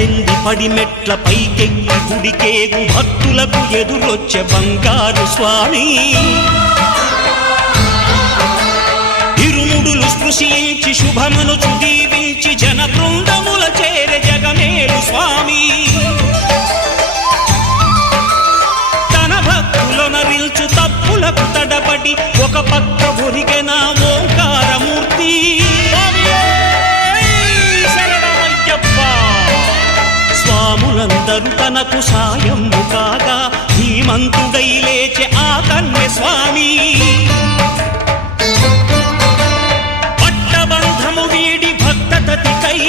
పద్దెంది పడిమెట్ల పైకెక్కి గుడికేగు భక్తులకు ఎదురొచ్చే బంగారు స్వామి ఇరుముడులు స్పృశించి శుభమును చుదీవించి జన బృందముల చేరే జగమేలు స్వామి తన భక్తులొనరిల్చు తప్పులకు తడబడి ఒక పక్క ఒరిగెన ఓంకారమూర్తి స్వాములందరూ తనకు సాయము కాగా ధీమంతుడై లేచే ఆ కన్య స్వామి పట్టబంధము వీడి భక్తతతికై